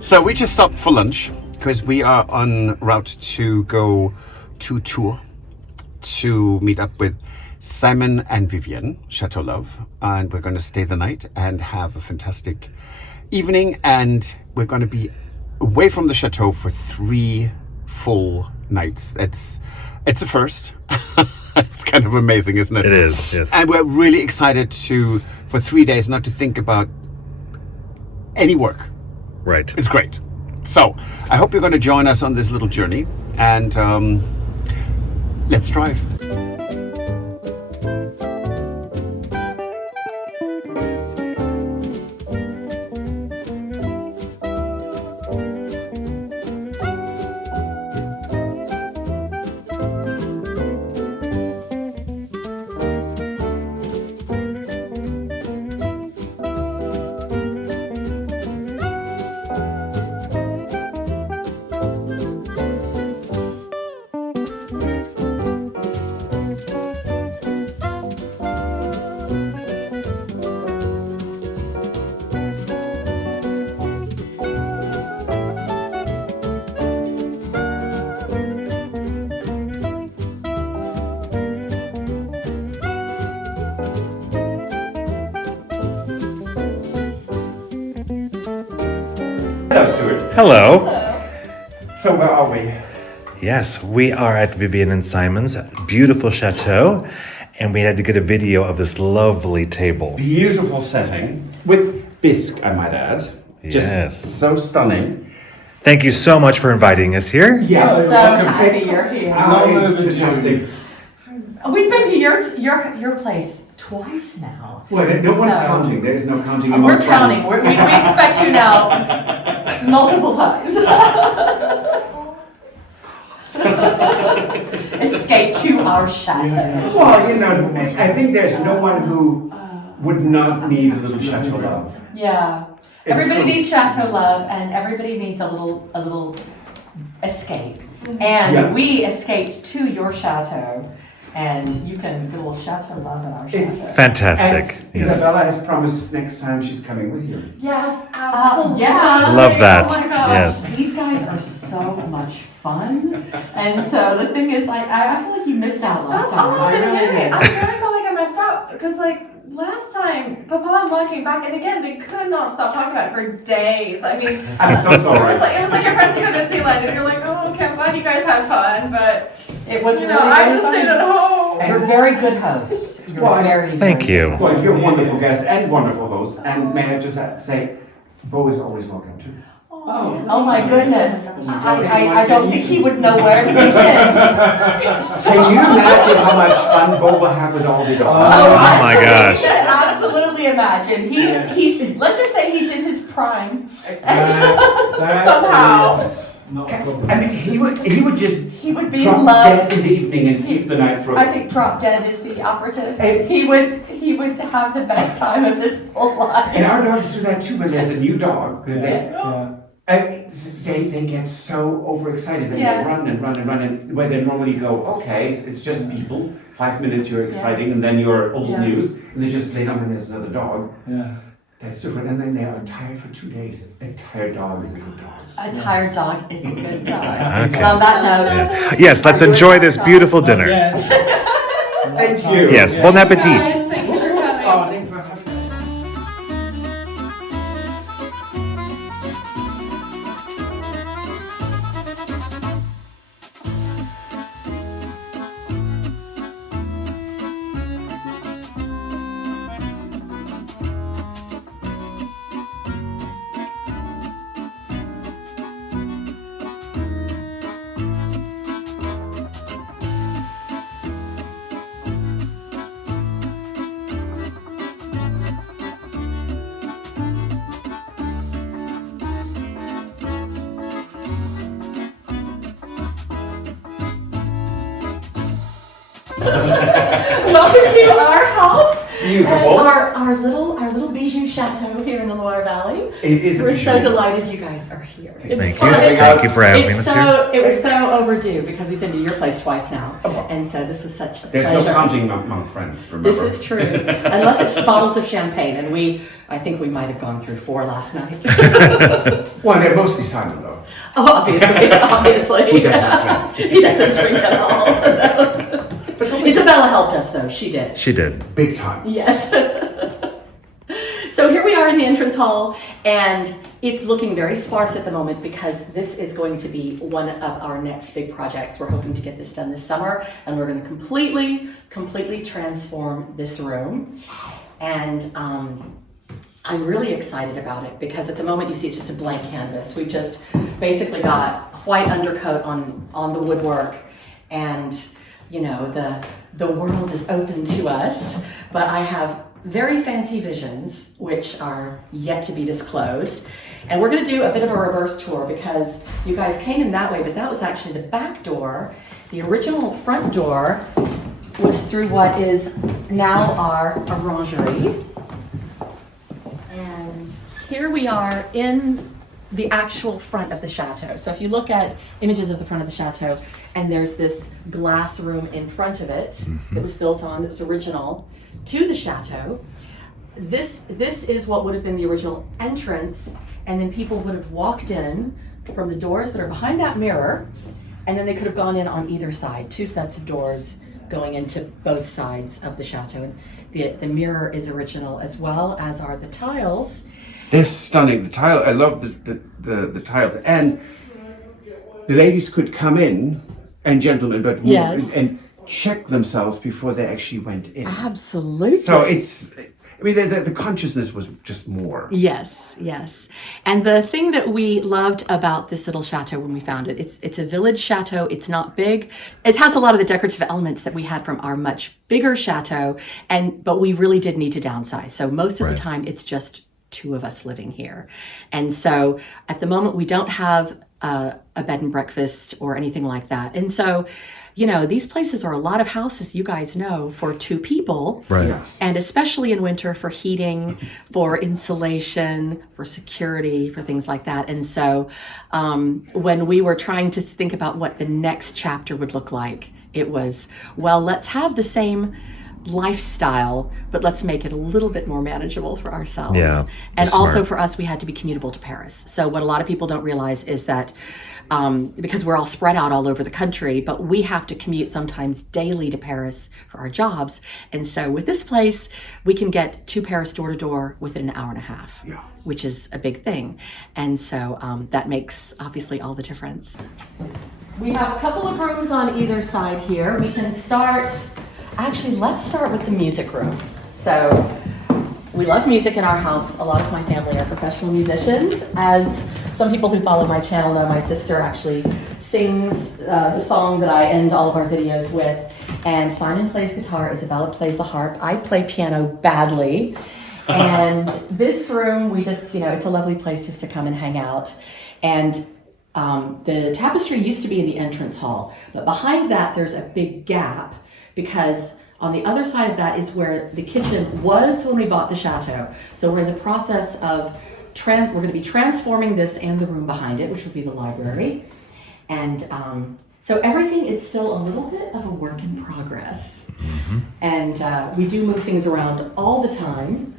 So we just stopped for lunch because we are en route to go to Tours to meet up with Simon and Vivienne, Chateau Love, and we're going to stay the night and have a fantastic evening, and we're going to be away from the chateau for 3 full nights. It's a first. It's kind of amazing, isn't it? It is, yes. And we're really excited for 3 days not to think about any work. Right. It's great. So I hope you're going to join us on this little journey, and let's drive. Hello, Stuart. Hello. So where are we? Yes, we are at Vivienne and Simon's beautiful chateau, and we had to get a video of this lovely table. Beautiful setting with bisque, I might add. Just Yes. so stunning. Thank you so much for inviting us here. Yes. I'm so happy you're here. It's fantastic. We've been to your place twice now. Well, no one's So- counting. There's no counting. We're among counting. friends. We expect you now multiple times. Escape to our chateau. Well, you know, I think there's no one who would not need a little Chateau Love. Yeah. It's Everybody true. needs Chateau Love, and everybody needs a little escape. And Yes. we escaped to your chateau, and you can get a little Chateau Love in our chateau. It's Fantastic. And Yes. Isabella has promised next time she's coming with you. Yes, absolutely. Yeah. Love that. Oh my gosh. Yes. These guys are so much fun. And so the thing is, like, I feel like you missed out last That's time. all I've been I really hearing. did. I really felt like I messed up because, like, last time Papa and Mom came back, and again, they could not stop talking about it for days. I mean, I'm so sorry. it was like your friends who go to Disneyland, and you're like, oh, okay, I'm glad you guys had fun, but It was you really, know, I really just fun. stayed at home. You're very good hosts. You're Well, very, Thank very you. good Well, hosts. you're a wonderful guest and wonderful host. And may I just say, Bo is always welcome too. Oh my goodness. I don't think he would know where to begin. Can you imagine how much fun Bo will have with all the dogs? Oh my gosh. I can absolutely imagine. He's let's just say he's in his prime. Somehow. I mean, he would just He would be drop in love. dead in the evening and sleep the night through. I think drop dead is the operative. Hey. He would have the best time of his whole life. And our dogs do that too when there's a new dog. Yes. They get so overexcited and Yeah. they run and run and run, and where they normally go, okay, it's just people. 5 minutes you're exciting, Yes. and then you're old Yeah. news, and they just lay down and there's another dog. Yeah. That's different. And then they are tired for 2 days. A tired dog is a good dog. A tired dog is a good dog. Okay. On that note, Yes, let's enjoy this beautiful dinner. Yes. Thank you. Yes, bon appetit. Guys, thank you for coming. Oh, thanks for having me. welcome to our house. Beautiful. Our little bijou chateau here in the Loire Valley. It is a We're so bijou. delighted you guys are here. Thank you for having us here. It was so overdue because we've been to your place twice now, and so this was such a There's pleasure. no counting among friends, remember? This is true, unless it's bottles of champagne, and I think we might have gone through 4 last night. Well, they're mostly Simon, though. Oh, obviously. Who doesn't drink? He doesn't drink at all. So. Isabella helped us, though. She did. She did. Big time. Yes. So here we are in the entrance hall, and it's looking very sparse at the moment because this is going to be one of our next big projects. We're hoping to get this done this summer, and we're going to completely transform this room. And I'm really excited about it because at the moment you see it's just a blank canvas. We've just basically got white undercoat on the woodwork, and you know the world is open to us. But I have very fancy visions which are yet to be disclosed, and we're going to do a bit of a reverse tour because you guys came in that way, but that was actually the back door. The original front door was through what is now our orangery. And here we are in the actual front of the chateau. So if you look at images of the front of the chateau, and there's this glass room in front of it that was built on, that was original to the chateau. This is what would have been the original entrance, and then people would have walked in from the doors that are behind that mirror, and then they could have gone in on either side, 2 sets of doors going into both sides of the chateau. And the mirror is original, as well as are the tiles. They're stunning. The tile, I love the tiles. And the ladies could come in, and gentlemen, but Yes. and check themselves before they actually went in. Absolutely. So the consciousness was just more. Yes. And the thing that we loved about this little chateau when we found it, it's a village chateau. It's not big. It has a lot of the decorative elements that we had from our much bigger chateau, but we really did need to downsize. So most of the time it's just 2 of us living here. And so at the moment we don't have a bed and breakfast or anything like that. And so, you know, these places are a lot of houses, you guys know, for 2 people. Right. Yes. And especially in winter for heating, for insulation, for security, for things like that. And so when we were trying to think about what the next chapter would look like, it was, well, let's have the same lifestyle, but let's make it a little bit more manageable for ourselves. Yeah, and smart. also for us, we had to be commutable to Paris. So what a lot of people don't realize is that because we're all spread out all over the country, but we have to commute sometimes daily to Paris for our jobs. And so with this place, we can get to Paris door to door within an hour and a half, which is a big thing. And so that makes obviously all the difference. We have a couple of rooms on either side here. We can start. Actually, let's start with the music room. So we love music in our house. A lot of my family are professional musicians. As some people who follow my channel know, my sister actually sings the song that I end all of our videos with. And Simon plays guitar, Isabella plays the harp. I play piano badly. And this room, we just, you know, it's a lovely place just to come and hang out. And the tapestry used to be in the entrance hall, but behind that there's a big gap, because on the other side of that is where the kitchen was when we bought the chateau. So we're in the process of we're going to be transforming this and the room behind it, which will be the library. And so everything is still a little bit of a work in progress. And we do move things around all the time.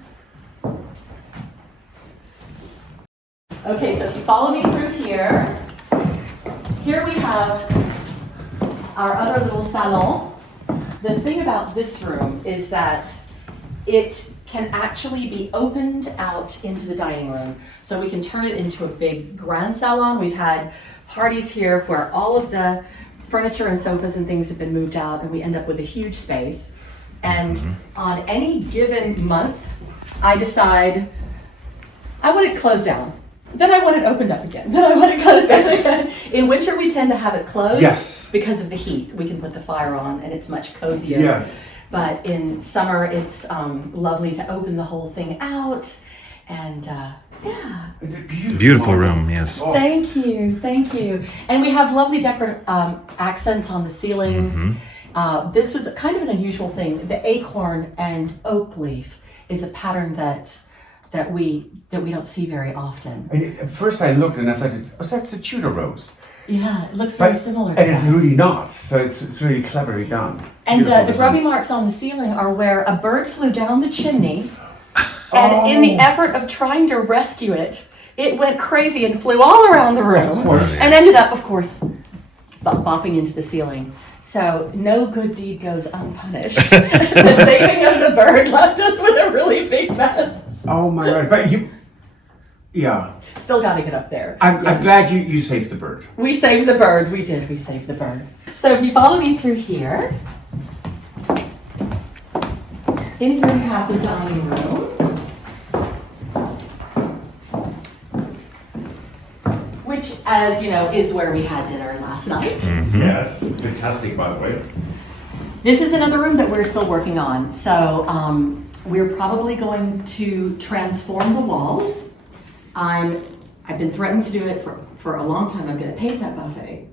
Okay, so if you follow me through here we have our other little salon. The thing about this room is that it can actually be opened out into the dining room. So we can turn it into a big grand salon. We've had parties here where all of the furniture and sofas and things have been moved out, and we end up with a huge space. And on any given month, I decide I want it closed down. Then I want it opened up again. Then I want it closed down again. In winter, we tend to have it closed because of the heat. We can put the fire on and it's much cozier. Yes. But in summer, it's lovely to open the whole thing out. And yeah. It's a Beautiful room, yes. Thank you. And we have lovely decorative accents on the ceilings. This was kind of an unusual thing. The acorn and oak leaf is a pattern that we don't see very often. And at first I looked and I thought, that's a Tudor rose. Yeah, it looks very similar. And it's really not. So it's really cleverly done. And Beautiful the design. grubby marks on the ceiling are where a bird flew down the chimney, and in the effort of trying to rescue it, it went crazy and flew all around the room. Of course. And ended up, of course, bopping into the ceiling. So no good deed goes unpunished. The saving of the bird left us with a really big mess. Oh my God! But yeah. Still got to get up there. I'm Yes. glad you saved the bird. We saved the bird. We did. We saved the bird. So if you follow me through here, in here we have the dining room, which, as you know, is where we had dinner last night. Yes, fantastic, by the way. This is another room that we're still working on. So we're probably going to transform the walls. I've been threatening to do it for a long time. I'm going to paint that buffet,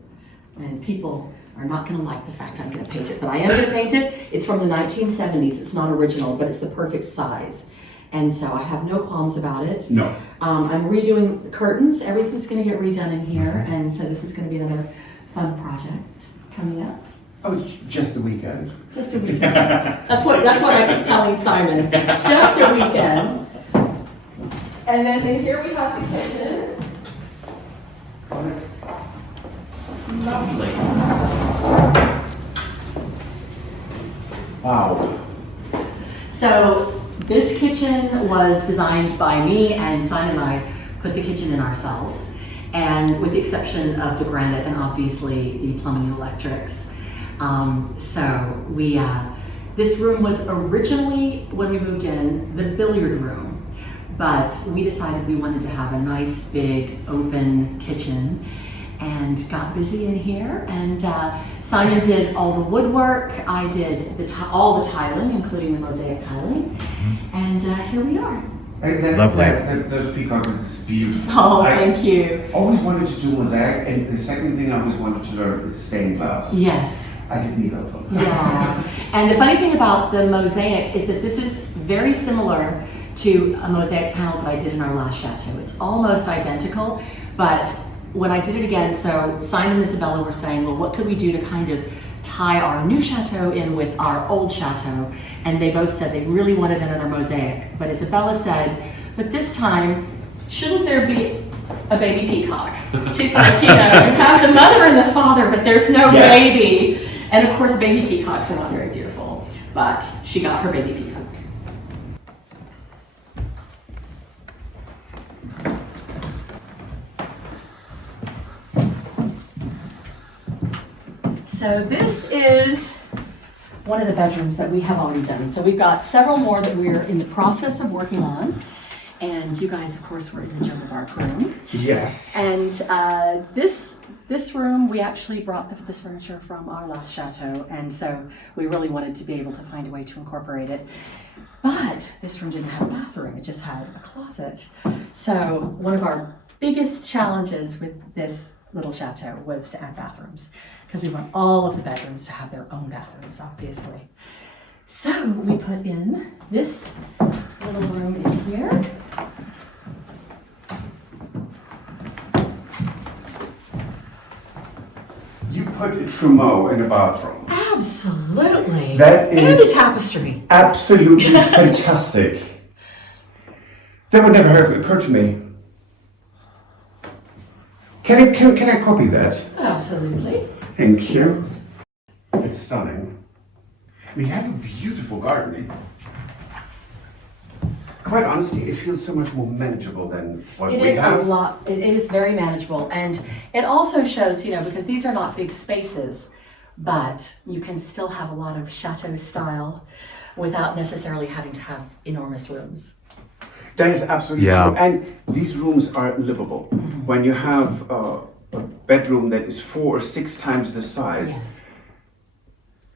and people are not going to like the fact I'm going to paint it, but I am going to paint it. It's from the 1970s. It's not original, but it's the perfect size. And so I have no qualms about it. No. I'm redoing the curtains. Everything's going to get redone in here, and so this is going to be another fun project coming up. Oh, it's just the weekend. Just a weekend. That's what I keep telling Simon. Just a weekend. And then in here we have the kitchen. Lovely. Wow. So this kitchen was designed by me, and Simon and I put the kitchen in ourselves. And with the exception of the granite and obviously the plumbing and electrics. So this room was originally, when we moved in, the billiard room. But we decided we wanted to have a nice big open kitchen and got busy in here. And Simon did all the woodwork. I did all the tiling, including the mosaic tiling. And here we are. Lovely. Those peacocks is beautiful. Oh, I thank you. always wanted to do mosaic, and the second thing I always wanted to learn is stained glass. Yes. I did neither of them. Yeah. And the funny thing about the mosaic is that this is very similar to a mosaic panel that I did in our last chateau. It's almost identical, but when I did it again, so Simon and Isabella were saying, well, what could we do to kind of tie our new chateau in with our old chateau? And they both said they really wanted another mosaic. But Isabella said, but this time, shouldn't there be a baby peacock? She's like, you have the mother and the father, but there's no baby. And of course, baby peacocks are not very beautiful, but she got her baby peacock. So this is one of the bedrooms that we have already done. So we've got several more that we're in the process of working on. And you guys, of course, were in the Jungle Dark room. Yes. And this room, we actually brought this furniture from our last chateau. And so we really wanted to be able to find a way to incorporate it. But this room didn't have a bathroom. It just had a closet. So one of our biggest challenges with this little chateau was to add bathrooms, because we want all of the bedrooms to have their own bathrooms, obviously. So we put in this little room in here. You put a trumeau in the bathroom. Absolutely. That is and a tapestry. Absolutely fantastic. That would never have occurred to me. Can I copy that? Absolutely. Thank you. It's stunning. We have a beautiful garden. Quite honestly, it feels so much more manageable than what It we is have. a lot. It is very manageable, and it also shows, because these are not big spaces, but you can still have a lot of chateau style without necessarily having to have enormous rooms. That is absolutely true. And these rooms are livable. When you have a bedroom that is 4 or 6 times the size, Yes.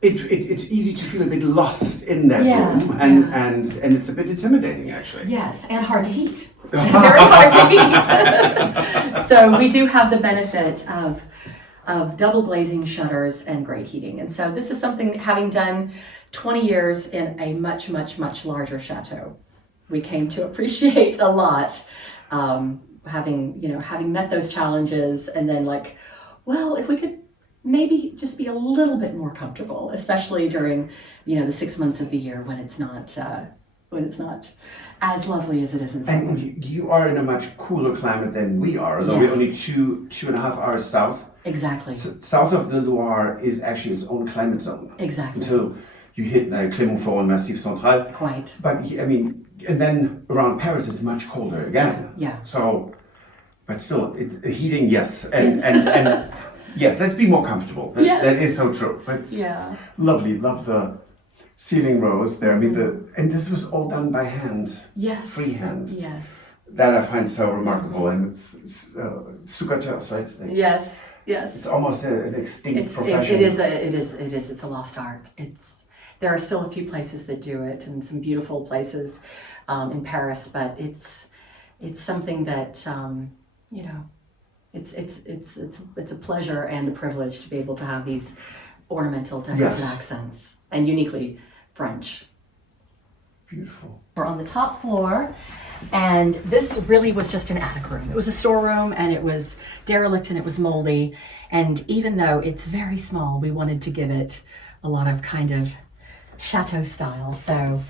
it's easy to feel a bit lost in that room, and it's a bit intimidating, actually. Yes, and hard to heat. Very hard to heat. So we do have the benefit of of double glazing shutters and grate heating. And so this is something, having done 20 years in a much, much, much larger chateau, we came to appreciate a lot. Having met those challenges, and then like, well, if we could maybe just be a little bit more comfortable, especially during, the 6 months of the year when it's not as lovely as it is in summer. And you are in a much cooler climate than we are, although we're only 2.5 hours south. Exactly. South of the Loire is actually its own climate zone. Exactly. Until you hit Clermont-Ferrand and Massif Central. Quite. But I mean, and then around Paris it's much colder again. Yeah. So, but still, heating, yes, and yes, let's be more comfortable. Yes. That is so true. But it's lovely. Love the ceiling rows there. I mean, and this was all done by hand. Yes. Freehand. Yes. That I find so remarkable, and it's sucateurs, right? Yes. It's almost an extinct profession. It is. It's a lost art. There are still a few places that do it, and some beautiful places in Paris, but it's something that it's a pleasure and a privilege to be able to have these ornamental decorative accents, and uniquely French. Beautiful. We're on the top floor, and this really was just an attic room. It was a storeroom, and it was derelict, and it was moldy, and even though it's very small, we wanted to give it a lot of kind of chateau style. So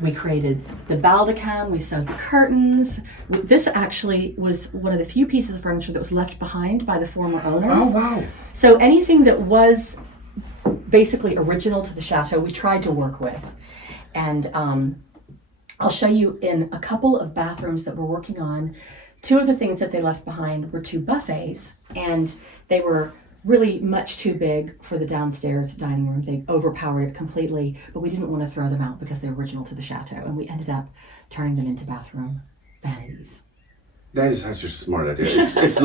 we created the baldaquin, we sewed the curtains. This actually was one of the few pieces of furniture that was left behind by the former owners. Oh, wow. So anything that was basically original to the chateau, we tried to work with. And I'll show you in a couple of bathrooms that we're working on. Two of the things that they left behind were two buffets, and they were really much too big for the downstairs dining room. They overpowered it completely, but we didn't want to throw them out because they're original to the chateau, and we ended up turning them into bathroom vanities. That is such a smart idea. It's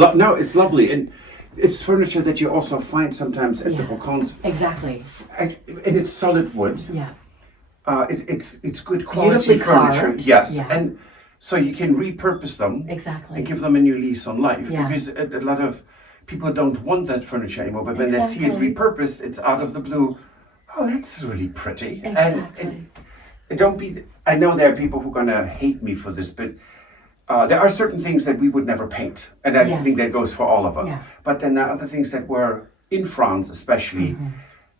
lovely, and it's furniture that you also find sometimes at the balcons. Exactly. And it's solid wood. Yeah. It's good quality Beautifully furniture. carved. Yes, Yeah. and so you can repurpose them. Exactly. And give them a new lease on life. Yeah. Because a lot of people don't want that furniture anymore, but when they see it repurposed, it's out of the blue. Oh, that's really pretty. Exactly. And don't be. I know there are people who are gonna hate me for this, but there are certain things that we would never paint, and I think that goes for all of us. Yeah. But then there are other things that were in France, especially,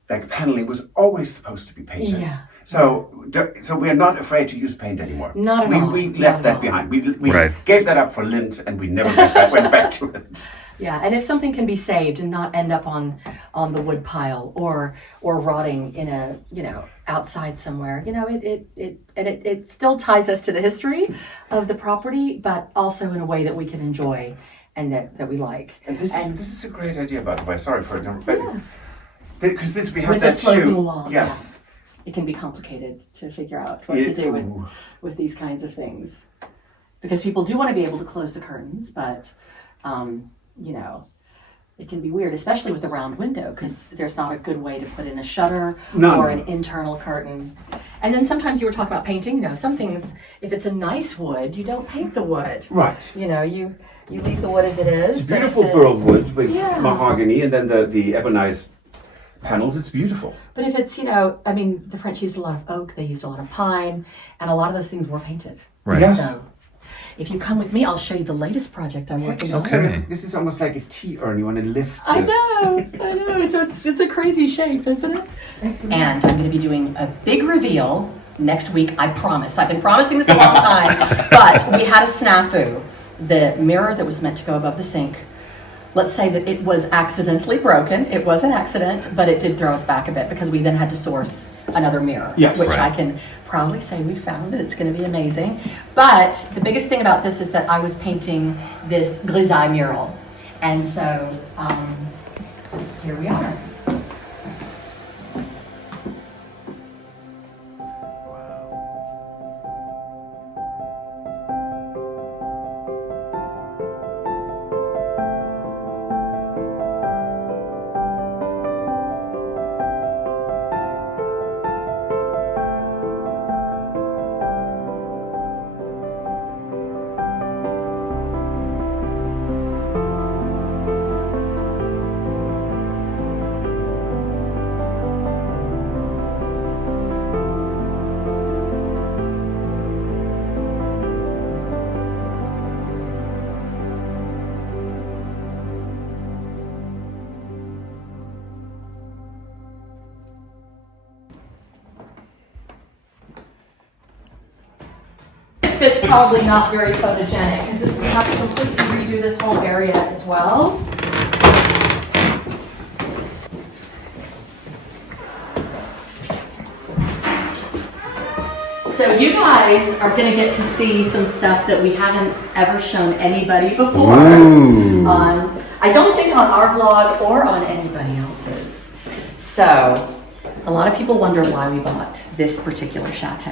like paneling was always supposed to be painted. Yeah. So we are not afraid to use paint anymore. Not at all. We Not left at that all. behind. We Right. gave that up for lint, and we never went back to it. Yeah, and if something can be saved and not end up on the wood pile or rotting in a outside somewhere, it still ties us to the history of the property, but also in a way that we can enjoy and that we like. And this is a great idea, by the way. Sorry for it, but because we have With that the sloping too. wall, Yes. It can be complicated to figure out what to do with these kinds of things, because people do want to be able to close the curtains, but it can be weird, especially with the round window, because there's not a good way to put in a shutter or an internal curtain. And then sometimes you were talking about painting. Some things, if it's a nice wood, you don't paint the wood. Right. You leave the wood as it is. It's beautiful burl wood with Yeah. mahogany, and then the ebonized panels. It's beautiful. But if it's, the French used a lot of oak, they used a lot of pine, and a lot of those things were painted. Right. Yes. So if you come with me, I'll show you the latest project I'm working on. Okay. This is almost like a tea urn. You want to lift I this. know. It's a crazy shape, isn't it? And I'm going to be doing a big reveal next week, I promise. I've been promising this a long time, but we had a snafu. The mirror that was meant to go above the sink, let's say that it was accidentally broken. It was an accident, but it did throw us back a bit because we then had to source another mirror, Yes. which Right. I can proudly say we found, and it's going to be amazing. But the biggest thing about this is that I was painting this grisaille mural. And so here we are. it's probably not very photogenic because we have to completely redo this whole area as well. So you guys are going to get to see some stuff that we haven't ever shown anybody before. I don't think on our vlog or on anybody else's. So a lot of people wonder why we bought this particular chateau.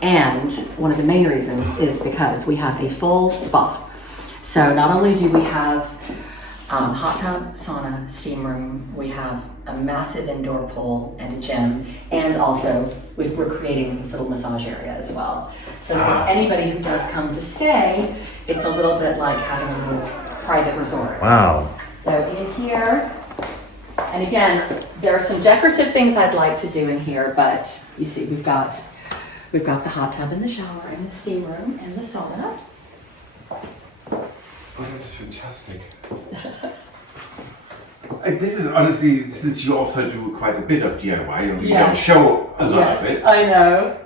And one of the main reasons is because we have a full spa. So not only do we have hot tub, sauna, steam room, we have a massive indoor pool and a gym, and also we're creating this little massage area as well. So for anybody who does come to stay, it's a little bit like having a little private resort. Wow. So in here, and again, there are some decorative things I'd like to do in here, but you see we've got the hot tub and the shower and the steam room and the sauna. Oh, that's fantastic. This is honestly, since you also do quite a bit of DIY, you don't show a lot of it. I know.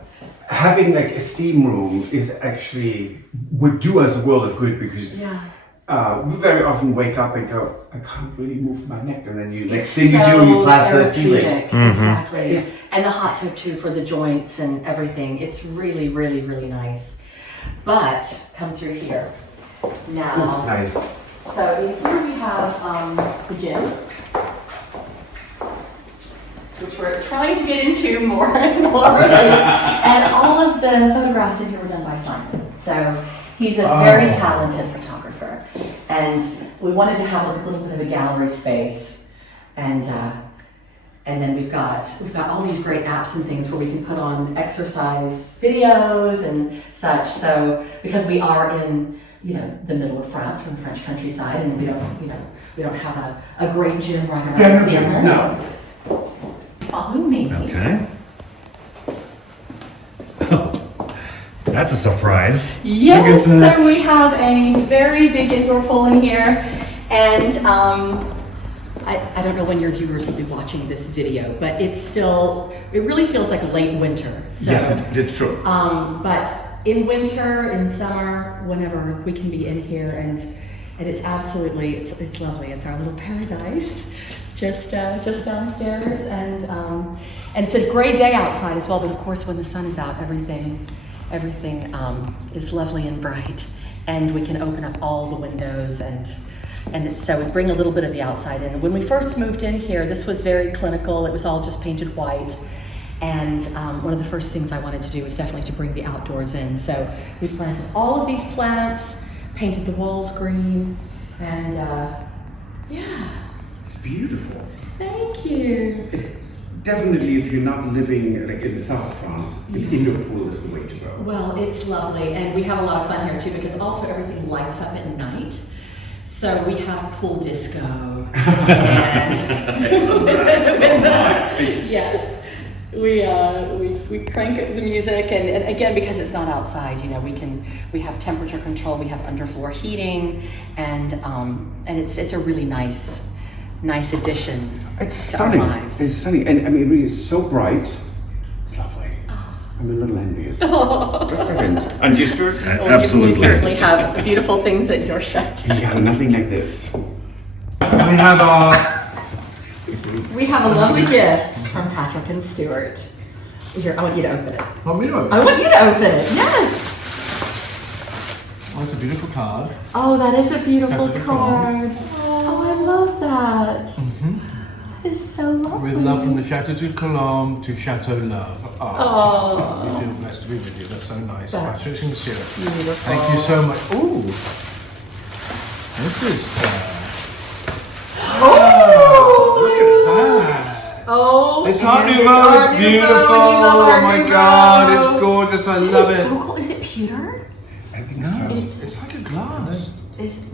Having like a steam room is actually, would do us a world of good because we very often wake up and go, I can't really move my neck. And then next thing you do, you plaster the ceiling. Exactly. And the hot tub too for the joints and everything. It's really, really, really nice. But come through here. Now, Nice. so in here we have the gym, which we're trying to get into more and more. And all of the photographs in here were done by Simon. So he's a very talented photographer. And we wanted to have a little bit of a gallery space. And then we've got all these great apps and things where we can put on exercise videos and such. So because we are in the middle of France, from the French countryside, and we don't have a great gym right around here. No. Follow me. Okay. That's a surprise. Yes, so we have a very big indoor pool in here, and I don't know when your viewers will be watching this video, but it really feels like a late winter. So, Yes, it's true. But in winter, in summer, whenever, we can be in here, and it's absolutely, it's lovely. It's our little paradise, just downstairs, and it's a great day outside as well. But of course, when the sun is out, everything is lovely and bright, and we can open up all the windows, and so we bring a little bit of the outside in. When we first moved in here, this was very clinical. It was all just painted white. And one of the first things I wanted to do was definitely to bring the outdoors in. So we planted all of these plants, painted the walls green, and It's beautiful. Thank you. Definitely, if you're not living like in the south of France, the indoor pool is the way to go. Well, it's lovely, and we have a lot of fun here too because also everything lights up at night. So we have pool disco, and yes. We crank the music, and again, because it's not outside, we have temperature control, we have underfloor heating, and it's a really nice addition It's to stunning. our lives. It's stunning, and I mean, it really is so bright. It's lovely. I'm a little envious. Just a hint. And you, Stuart? Absolutely. You certainly have beautiful things at your chateau. Yeah, nothing like this. We have a lovely gift from Patrick and Stuart. Here, I want you to open it. Want me to open? I want you to open it. Yes. Oh, it's a beautiful card. Oh, that is a beautiful Chateau card. Oh, I love that. That is so lovely. With love from the Chateau to Chateau Love. Oh, we feel blessed to be with you. That's so nice. That's Patrick and Stuart. beautiful. Thank you so much. Ooh, this is. Look at that. Oh, It's Art and Nouveau. Art It's Nouveau. beautiful. We love Oh Art my Nouveau. God, it's gorgeous. I love It's it. so cool. Is it pewter? I think No, so. it's like a glass. It's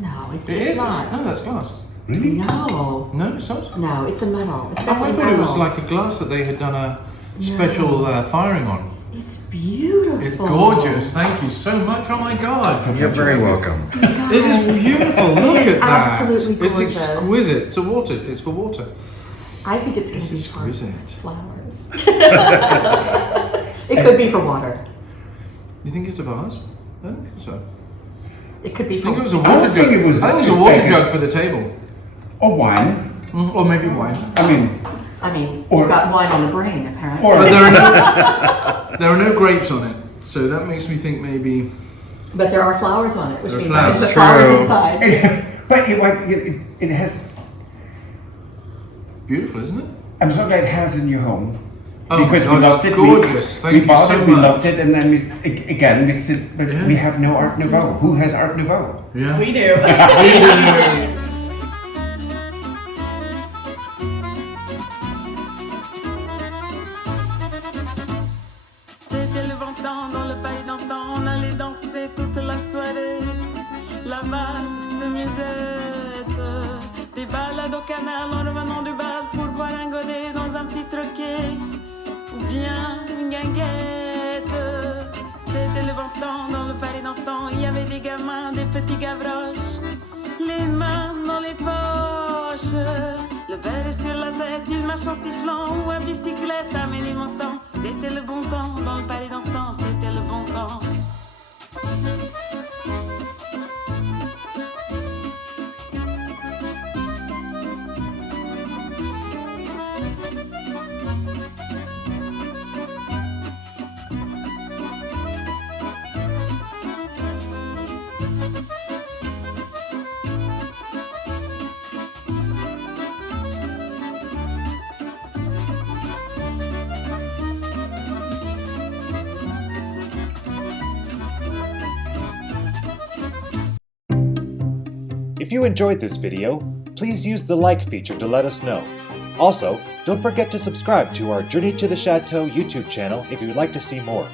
It is. not. No, that's glass. Really? No, No, it's not. no, it's a metal. It's I definitely thought it was metal. like a glass that they had done a special firing on. It's beautiful. It's gorgeous. Thank you so much. Oh my God. You're very welcome. It is beautiful. Look It is at that. absolutely It's gorgeous. exquisite. It's water. It's for water. I think it's going to It's be for exquisite. flowers. It could be for water. You think it's a vase? I don't think so. It could be I think it from was a I water don't think jug. it was I think it was a a water big- jug for the table. Or wine. Or maybe wine. I mean, I mean, Or- you've got wine on the brain, apparently. or But there are no grapes on it, so that makes me think maybe. But there are flowers on it, which There are means I can flowers. put flowers True. inside. but it has. Beautiful, isn't it? I'm so glad it has in your home. Oh Because my we God, loved it's it. gorgeous. Thank We you bought so it. We much. loved it, and then again we sit. But Yeah. we have no Art Nouveau. Who has Art Nouveau? Yeah. We do. C'était le bon temps dans le pays d'antan, on allait danser toute la soirée. La valse musette, des balades au canal en revenant du bal pour boire un godet dans un petit troquet, ou bien une guinguette. C'était le bon temps dans le Paris d'antan, il y avait des gamins, des petits gavroches, les mains dans les poches. Le verre sur la tête, il marche en sifflant ou à bicyclette à Ménilmontant. C'était le bon temps dans le Paris d'antan, c'était le bon temps. If you enjoyed this video, please use the like feature to let us know. Also, don't forget to subscribe to our Journey to the Chateau YouTube channel if you would like to see more.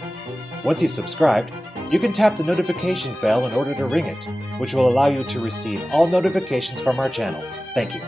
Once you've subscribed, you can tap the notification bell in order to ring it, which will allow you to receive all notifications from our channel. Thank you.